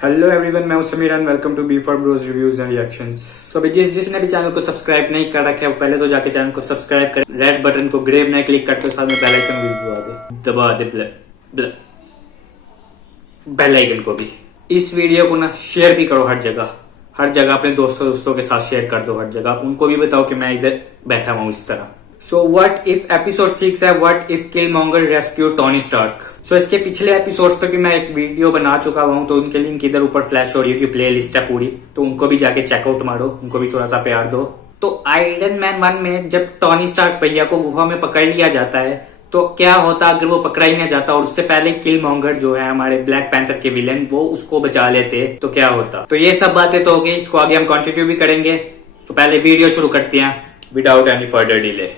Hello everyone, मैं हूं Sameer and welcome to B four bros reviews and reactions. So अभी जिसने भी चैनल को सब्सक्राइब नहीं कर रखा है वो पहले तो जाके चैनल को सब्सक्राइब करें, रेड बटन को ग्रे में क्लिक करके साथ में बेल आइकन भी दबा दे बेल आइकन को भी। इस वीडियो को ना शेयर भी करो हर जगह अपने दोस्तों के साथ शेयर कर दो हर जगह। उनको भी बताओ कि मैं इधर बैठा हुआ हूँ इस तरह। सो व्हाट इफ एपिसोड 6 है what if Killmonger rescue Tony Stark. So इसके पिछले एपिसोड्स पे भी मैं एक वीडियो बना चुका हूँ, तो उनके लिंक इधर ऊपर फ्लैश हो रही है कि प्ले लिस्ट है पूरी, तो उनको भी जाके चेकआउट मारो, उनको भी थोड़ा सा प्यार दो। तो आयरन मैन 1 में जब टोनी स्टार्क भैया को गुफा में पकड़ लिया जाता है तो क्या होता अगर वो पकड़ा ही नहीं जाता और उससे पहले किलमॉन्गर जो है हमारे ब्लैक पैंथर के विलेन वो उसको बचा लेते तो क्या होता। तो ये सब बातें तो होगी, इसको आगे हम कंटिन्यू भी करेंगे। तो पहले वीडियो शुरू करते हैं विदाउट एनी फर्दर डिले।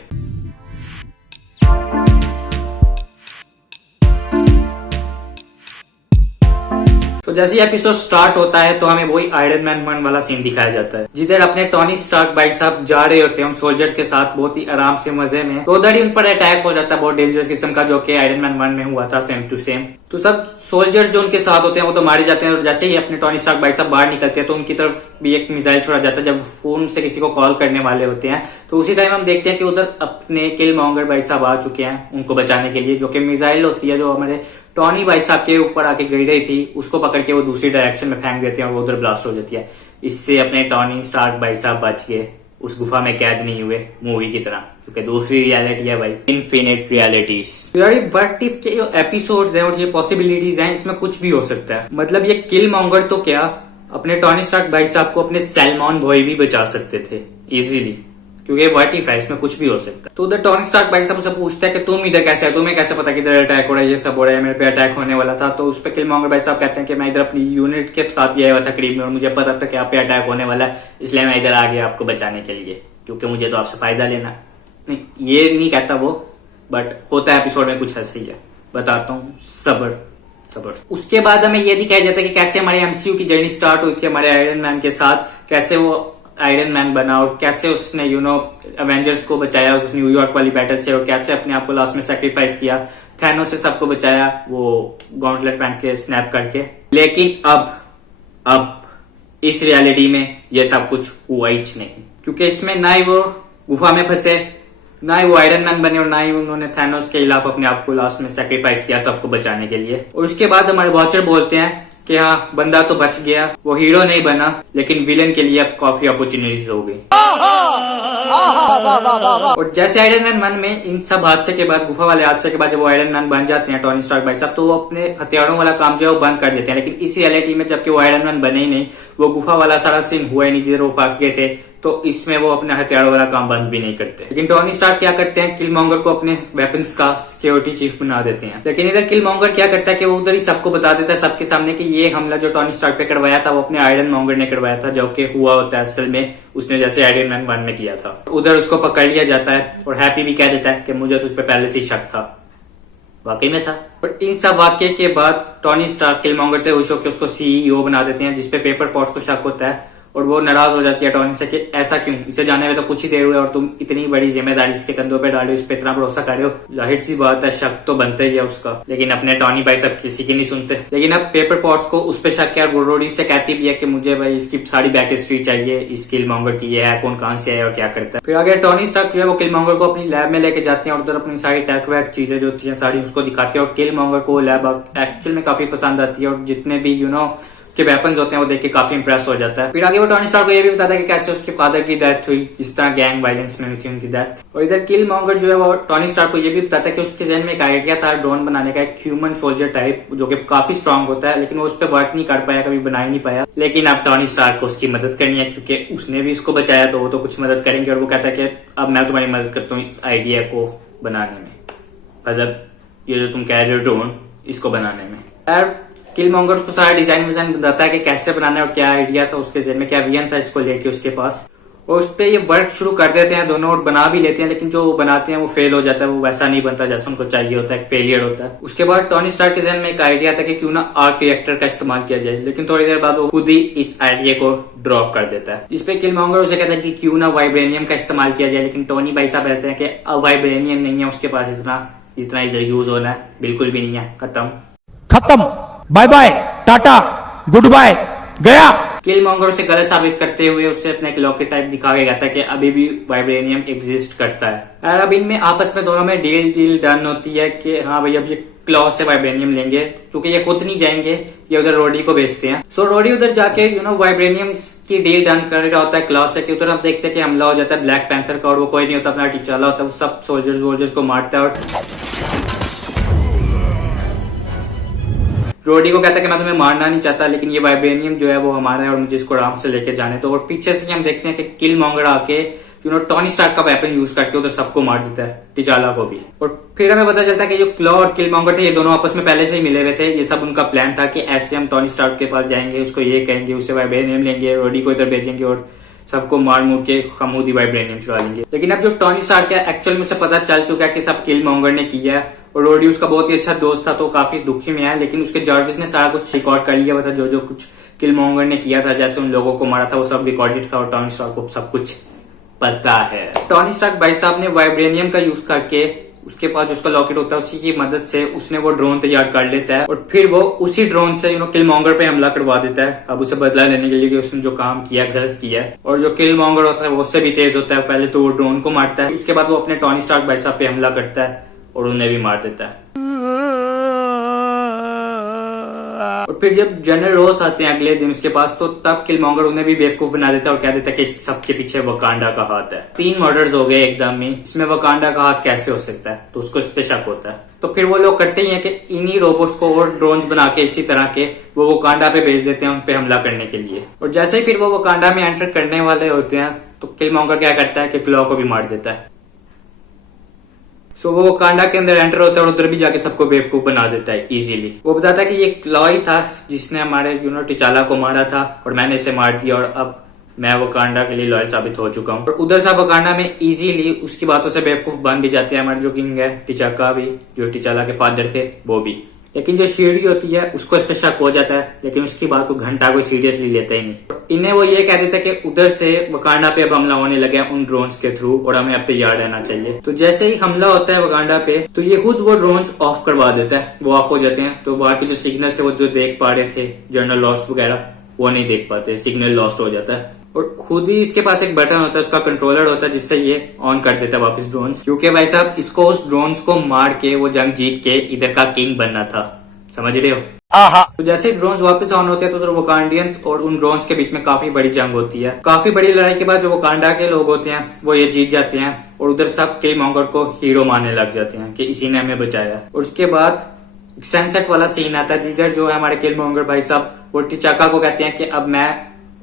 तो जैसे ही एपिसोड स्टार्ट होता है तो हमें वही आयरन मैन 1 वाला सीन दिखाया जाता है, जिधर अपने टोनी स्टार्क भाई साहब जा रहे होते हैं हम सोल्जर्स के साथ बहुत ही आराम से मजे में, तो उधर ही उन पर अटैक हो जाता है बहुत डेंजरस किस्म का, जो कि आयरन मैन 1 में हुआ था सेम टू सेम। तो सब सोल्जर्स जो उनके साथ होते हैं वो तो मारे जाते हैं और जैसे ही अपने टोनी स्टार्क भाई साहब बाहर निकलते हैं तो उनकी तरफ भी एक मिसाइल छोड़ा जाता है जब फोन से किसी को कॉल करने वाले होते हैं। तो उसी टाइम हम देखते हैं कि उधर अपने किलमॉन्गर भाई साहब आ चुके हैं उनको बचाने के लिए, जो कि मिसाइल होती है जो हमारे टोनी भाई साहब के ऊपर आके गिर रही थी उसको पकड़ के वो दूसरी डायरेक्शन में फेंक देते हैं और वो उधर ब्लास्ट हो जाती है। इससे अपने टोनी स्टार्क भाई साहब बच गए, उस गुफा में कैद नहीं हुए मूवी की तरह, क्योंकि दूसरी रियलिटी है भाई, इनफिनिट रियलिटीज। व्हाट इफ के एपिसोड्स हैं और ये पॉसिबिलिटीज हैं, इसमें कुछ भी हो सकता है। मतलब ये किलमॉन्गर तो क्या अपने टोनी स्टार्क भाई साहब को अपने सैलमॉन बॉय भी बचा सकते थे इजीली, क्योंकि व्हाट इफ है, इसमें कुछ भी हो सकता है। तो उधर टोनी स्टार्क भाई साहब उसे पूछता है कि तुम इधर कैसे है, तुम्हें कैसे पता कि इधर अटैक हो रहा है, ये सब हो रहा है, मेरे पे अटैक होने वाला था। तो उस पर किलमॉन्गर भाई साहब कहते हैं कि मैं इधर अपनी यूनिट के साथ ही आया हुआ था करीब में और मुझे पता था कि आप पे अटैक होने वाला है, इसलिए मैं इधर आ गया आपको बचाने के लिए, क्योंकि मुझे तो आपसे फायदा लेना। नहीं, ये नहीं कहता वो, बट होता है एपिसोड में कुछ ऐसे ही है, बताता हूँ, सबर। उसके बाद हमें ये दिखाया जाता है कि कैसे हमारे एमसीयू की जर्नी स्टार्ट हुई थी हमारे आयरन मैन के साथ, कैसे वो आयरन मैन बना और कैसे उसने एवेंजर्स को बचाया उस न्यूयॉर्क वाली बैटल से, और कैसे अपने आप को लास्ट में सेक्रीफाइस किया, थैनोस से सबको बचाया वो गॉन्टलेट पहन के स्नैप करके। लेकिन अब इस रियलिटी में ये सब कुछ हुआ ही नहीं, क्योंकि इसमें ना ही वो गुफा में फंसे, ना ही वो आयरन मैन बने और ना ही उन्होंने थैनोस के खिलाफ अपने आप को लास्ट में सेक्रीफाइस किया सबको बचाने के लिए। और उसके बाद हमारे वॉचर बोलते हैं कि हाँ बंदा तो बच गया, वो हीरो नहीं बना लेकिन विलेन के लिए अब काफी अपॉर्चुनिटीज हो गई। और जैसे आयरन मैन 1 में इन सब हादसे के बाद, गुफा वाले हादसे के बाद जब वो आयरन मैन बन जाते हैं टोनी स्टार्क भाई साहब, तो वो अपने हथियारों वाला काम जो है वो बंद कर देते हैं। लेकिन इस रियलिटी में जबकि वो आयरन मैन बने ही नहीं, वो गुफा वाला सारा सीन हुआ ही नहीं जिधर वो फंस गए थे, तो इसमें वो अपने हथियारों वाला काम बंद भी नहीं करते। लेकिन टोनी स्टार्क क्या करते हैं, किलमॉन्गर को अपने वेपन्स का सिक्योरिटी चीफ बना देते हैं। लेकिन इधर किलमॉन्गर क्या करता है कि वो उधर ही सबको बता देता है सबके सामने कि ये हमला जो टोनी स्टार्क पे करवाया था वो अपने आयरन मॉन्गर ने करवाया था, जो कि हुआ होता है असल में उसने जैसे आयरन मैन 1 में किया था। उधर उसको पकड़ लिया जाता है और हैप्पी भी कह देता है कि मुझे तो उस पर पहले से ही शक था, वाकई में था। और इन सब वाक्य के बाद टोनी स्टार्क किलमॉन्गर से खुश होकर उसको सीईओ बना देते हैं, जिसपे पेपर पॉट्स को शक होता है और वो नाराज हो जाती है टोनी से कि ऐसा क्यों, इसे जाने में तो कुछ ही देर हुई और तुम इतनी बड़ी जिम्मेदारी इसके कंधों पे डाल रहे हो, इस पे इतना भरोसा कर रहे हो, जाहिर सी बात है शक तो बनता ही है उसका। लेकिन अपने टोनी भाई सब किसी की नहीं सुनते। लेकिन अब पेपर पॉट्स को उस पे शक किया और रोडी से कहती भी है कि मुझे भाई इसकी सारी बैक हिस्ट्री चाहिए, इस किलमॉन्गर की, ये है कौन, कहां से है और क्या करता है। फिर आगे टोनी स्टार्क जो है वो किलमॉन्गर को अपनी लैब में लेके जाते हैं और उधर अपनी सारी टेक वैक चीजें जो होती है सारी उसको दिखाते हैं और किलमॉन्गर को लैब एक्चुअल में काफी पसंद आती है और जितने भी के वेपन्स होते हैं वो देख के काफी इंप्रेस हो जाता है। फिर आगे वो टोनी स्टार्क को ये भी बताता है कि कैसे उसके फादर की डेथ हुई, जिस तरह गैंग वायलेंस में हुई थी उनकी डेथ। और इधर किलमॉन्गर जो है वो टोनी स्टार्क को ये भी बताता है कि उसके जहन में एक आइडिया था ड्रोन बनाने का, एक ह्यूमन सोल्जर टाइप जो कि काफी स्ट्रांग होता है, लेकिन वो उस पर वर्क नहीं कर पाया, कभी बना ही नहीं पाया। लेकिन अब टोनी स्टार्क को उसकी मदद करनी है, क्योंकि उसने भी इसको बचाया तो वो तो कुछ मदद करेंगे। और वो कहता है कि अब मैं तुम्हारी मदद करता हूँ इस आइडिया को बनाने में, मतलब ये जो तुम कह रहे हो ड्रोन, इसको बनाने में। किलमॉन्गर उसको सारा डिजाइन बताता है कि कैसे बनाना है और क्या आइडिया था उसके जहन में, क्या विजन था इसको लेके उसके पास। और उस पर ये वर्क शुरू कर देते हैं दोनों और बना भी लेते हैं, लेकिन जो वो बनाते हैं वो फेल हो जाता है, वो वैसा नहीं बनता जैसा उनको चाहिए होता है, एक फेलियर होता है। उसके बाद टोनी स्टार्क के जहन में एक आइडिया था कि क्यों ना आर्क रिएक्टर का इस्तेमाल किया जाए, लेकिन थोड़ी देर बाद वो खुद ही इस आइडिया को ड्रॉप कर देता है। इस पे किलमॉन्गर उसे कहता है कि क्यों ना वाइब्रेनियम का इस्तेमाल किया जाए, लेकिन टोनी भाई साहब कहते हैं कि अब वाइब्रेनियम नहीं है उसके पास, जितना इधर यूज होना है बिल्कुल भी नहीं है, खत्म, bye bye tata goodbye, गया। किल मॉन्गर उसे गलत साबित करते हुए उससे अपने एक लॉकेट टाइप दिखा के कहता है कि अभी भी वाइब्रेनियम एग्जिस्ट करता है। और अब इनमें आपस में दोनों में डील डन होती है कि हाँ भाई अब ये क्लॉ से वाइब्रेनियम लेंगे, क्योंकि ये खुद नहीं जाएंगे, ये उधर रोडी को बेचते हैं। सो रोडी उधर जाके वाइब्रेनियम की डील डन कर रहा होता है क्लॉ से, कि उधर हम देखते हैं कि हमला हो जाता है ब्लैक पैंथर का, और वो कोई नहीं होता, अपना टीचाला होता है, वो सब सोल्जर्स को मारता है और रोडी को कहता है कि मैं तुम्हें मारना नहीं चाहता, लेकिन ये वाइब्रेनियम जो है वो हमारा है और मुझे इसको आराम से लेके जाने दो। और पीछे से हम देखते हैं कि किल मॉन्गर आके टॉनी स्टार्क का वेपन यूज करके उधर सबको मार देता है, टिचाला को भी। और फिर हमें पता चलता है कि जो क्लॉ और किल मॉन्गर थे ये दोनों आपस में पहले से ही मिले हुए थे। ये सब उनका प्लान था कि ऐसे हम टॉनी स्टार्क के पास जाएंगे, उसको ये कहेंगे, उससे वाइब्रेनियम लेंगे, रोडी को इधर भेजेंगे और सबको मार मुर के खमूदी वाइब्रेनियम चुरा लेंगे। लेकिन अब जो टॉनी स्टार्क है एक्चुअल में उसे पता चल चुका है कि सब किल मॉन्गर ने किया है, और रोडी उसका बहुत ही अच्छा दोस्त था तो काफी दुखी में है। लेकिन उसके जर्विस ने सारा कुछ रिकॉर्ड कर लिया था, जो कुछ किल मॉन्गर ने किया था, जैसे उन लोगों को मारा था, वो सब रिकॉर्डेड था और टॉनी स्टार्क को सब कुछ पता है। टॉनी स्टार्क भाई साहब ने वाइब्रेनियम का यूज करके उसके पास जो उसका लॉकेट होता है उसी की मदद से उसने वो ड्रोन तैयार कर लेता है, और फिर वो उसी ड्रोन से किल मॉन्गर पे हमला करवा देता है। अब उसे बदला लेने के लिए कि उसने जो काम किया गलत किया है। और जो किल मॉन्गर होता है वो उससे भी तेज होता है, पहले तो वो ड्रोन को मारता है, उसके बाद वो अपने टॉनी स्टार्क भाई साहब पे हमला करता है और उन्हें भी मार देता है। और फिर जब जनरल रोस आते हैं अगले दिन उसके पास, तो तब किल मॉन्गर उन्हें भी बेवकूफ बना देता है और कह देता है कि इस सबके पीछे वकांडा का हाथ है। 3 मर्डर्स हो गए एकदम ही, इसमें वकांडा का हाथ कैसे हो सकता है, तो उसको इस पे शक होता है। तो फिर वो लोग करते ही हैं कि इन्हीं रोबोट्स को और ड्रोन्स बना के इसी तरह के वो वकांडा पे भेज देते हैं उन पे हमला करने के लिए। और जैसे ही फिर वो वकांडा में एंटर करने वाले होते हैं तो किल मॉन्गर क्या करता है कि क्लॉ को भी मार देता है। सो वो वकांडा के अंदर एंटर होता है और उधर भी जाके सबको बेवकूफ बना देता है इजीली। वो बताता है कि ये क्लॉ ही था जिसने हमारे टिचाला को मारा था और मैंने इसे मार दिया, और अब मैं वकांडा के लिए लॉयल साबित हो चुका हूँ। और उधर से वकांडा में इजीली उसकी बातों से बेवकूफ बन भी जाते हैं हमारे जो किंग है टिचाका भी, जो टिचाला के फादर थे वो भी। लेकिन जो शीडी होती है उसको इस पे शक हो जाता है, लेकिन उसकी बात को घंटा कोई सीरियसली लेता ही नहीं। इन्हें वो ये कह देता है कि उधर से वकांडा पे अब हमला होने लगे उन ड्रोन्स के थ्रू और हमें अब तैयार रहना चाहिए। तो जैसे ही हमला होता है वकांडा पे तो ये खुद वो ड्रोन्स ऑफ करवा देता है, वो ऑफ हो जाते हैं। तो बाहर के जो सिग्नल्स थे वो जो देख पा रहे थे जर्नल लॉस्ट वगैरह वो नहीं देख पाते, सिग्नल लॉस्ट हो जाता है। और खुद ही इसके पास एक बटन होता है, उसका कंट्रोलर होता है जिससे ये ऑन कर देता है वापस ड्रोन्स, क्योंकि भाई साहब इसको उस ड्रोन्स को मार के वो जंग जीत के इधर का किंग बनना था, समझ रहे हो। तो जैसे ड्रोन्स वापस ऑन होते हैं तो वकांडियंस और उन ड्रोन्स के बीच में काफी बड़ी जंग होती है। काफी बड़ी लड़ाई के बाद जो वकांडा के लोग होते हैं वो ये जीत जाते हैं और उधर सब किल मॉन्गर को हीरो मानने लग जाते हैं कि इसी ने हमें बचाया। और उसके बाद सनसेट वाला सीन आता है जिधर जो है हमारे किल मॉन्गर भाई साहब वो टिचाका को कहते हैं कि अब मैं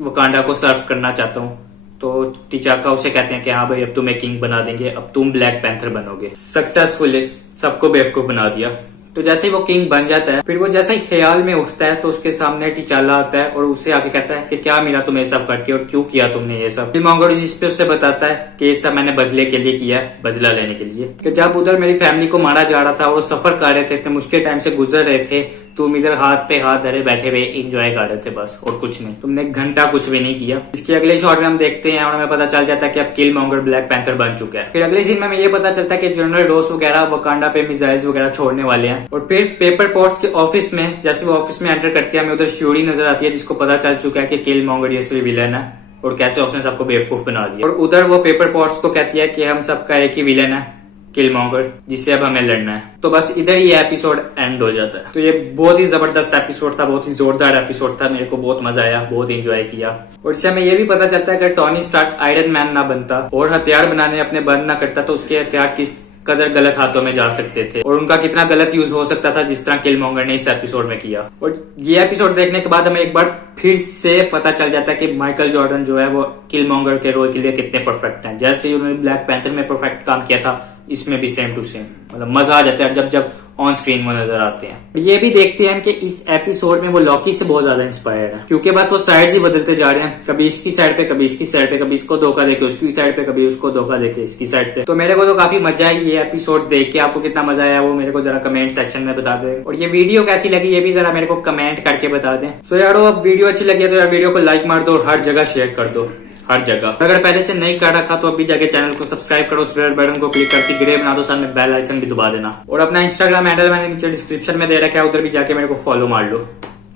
वकांडा को सर्व करना चाहता हूँ। तो टिचाका उसे कहते हैं कि हाँ भाई अब तुम्हें किंग बना देंगे, अब तुम ब्लैक पैंथर बनोगे। सक्सेसफुली सबको बेवकूफ बना दिया। तो जैसे ही वो किंग बन जाता है फिर वो जैसे ही ख्याल में उठता है तो उसके सामने टिचाला आता है और उससे आके कहता है कि क्या मिला तुम्हें सब करके और क्यों किया तुमने ये सब। किलमॉन्गर जिस पे उससे बताता है कि ये सब मैंने बदले के लिए किया है, बदला लेने के लिए। कि जब उधर मेरी फैमिली को मारा जा रहा था और सफर कर रहे थे, इतने मुश्किल टाइम से गुजर रहे थे, तुम इधर हाथ पे हाथ धरे बैठे हुए एंजॉय कर रहे थे बस, और कुछ नहीं, तुमने एक घंटा कुछ भी नहीं किया। इसके अगले शॉट में हम देखते हैं और हमें पता चल जाता है कि अब किलमॉन्गर ब्लैक पैंथर बन चुका है। फिर अगले सीन में हमें ये पता चलता है कि जनरल रोस वगैरह वकांडा पे मिसाइल्स वगैरह छोड़ने वाले हैं। और फिर पेपर पॉट्स के ऑफिस में जैसे वो ऑफिस में एंटर करती है हमें उधर श्योरी नजर आती है जिसको पता चल चुका है कि किलमॉन्गर ये असली विलन है और कैसे उसने सबको बेवकूफ बना दिया। और उधर वो पेपर पॉट्स को कहती है कि हम सबका एक ही विलन है किलमॉन्गर, जिससे अब हमें लड़ना है। तो बस इधर ही एपिसोड एंड हो जाता है। तो ये बहुत ही जबरदस्त एपिसोड था, बहुत ही जोरदार एपिसोड था, मेरे को बहुत मजा आया, बहुत एंजॉय किया। और इससे हमें ये भी पता चलता है कि टॉनी स्टार्क आयरन मैन ना बनता और हथियार बनाने अपने बंद ना करता तो उसके हथियार किस कदर गलत हाथों में जा सकते थे और उनका कितना गलत यूज हो सकता था जिस तरह किलमॉन्गर ने इस एपिसोड में किया। और ये एपिसोड देखने के बाद हमें एक बार फिर से पता चल जाता है कि माइकल जॉर्डन जो है वो किलमॉन्गर के रोल के लिए कितने परफेक्ट हैं। जैसे उन्होंने ब्लैक पैंथर में परफेक्ट काम किया था, इसमें भी सेम टू सेम, मतलब मजा आ जाता है जब ऑन स्क्रीन वो नजर आते हैं। ये भी देखते हैं कि इस एपिसोड में वो लॉकी से बहुत ज्यादा इंस्पायर्ड है, क्योंकि बस वो साइड ही बदलते जा रहे हैं, कभी इसकी साइड पे, कभी इसकी साइड पे, कभी इसको धोखा देके उसकी साइड पे, कभी उसको धोखा देके इसकी साइड पे। तो मेरे को तो काफी मजा आई ये एपिसोड देख के। आपको कितना मजा आया वो मेरे को जरा कमेंट सेक्शन में बता दें, और ये वीडियो कैसी लगी ये भी जरा मेरे को कमेंट करके बता दें। सो यारो अब वीडियो अच्छी लगी है तो यार वीडियो को लाइक मार दो और हर जगह शेयर कर दो, हर जगह। अगर पहले से नहीं कर रखा तो अभी जाके चैनल को सब्सक्राइब करो, उस रेड बटन को क्लिक करके ग्रे बना दो, साथ में बेल आइकन भी दबा देना। और अपना इंस्टाग्राम हैंडल मैंने नीचे डिस्क्रिप्शन में दे रखा है, उधर भी जाके मेरे को फॉलो मार लो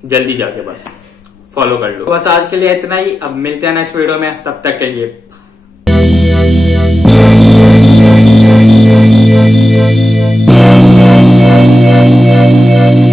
जल्दी जाके बस। फॉलो कर लो। तो बस आज के लिए इतना ही, अब मिलते हैं नेक्स्ट वीडियो में, तब तक के लिए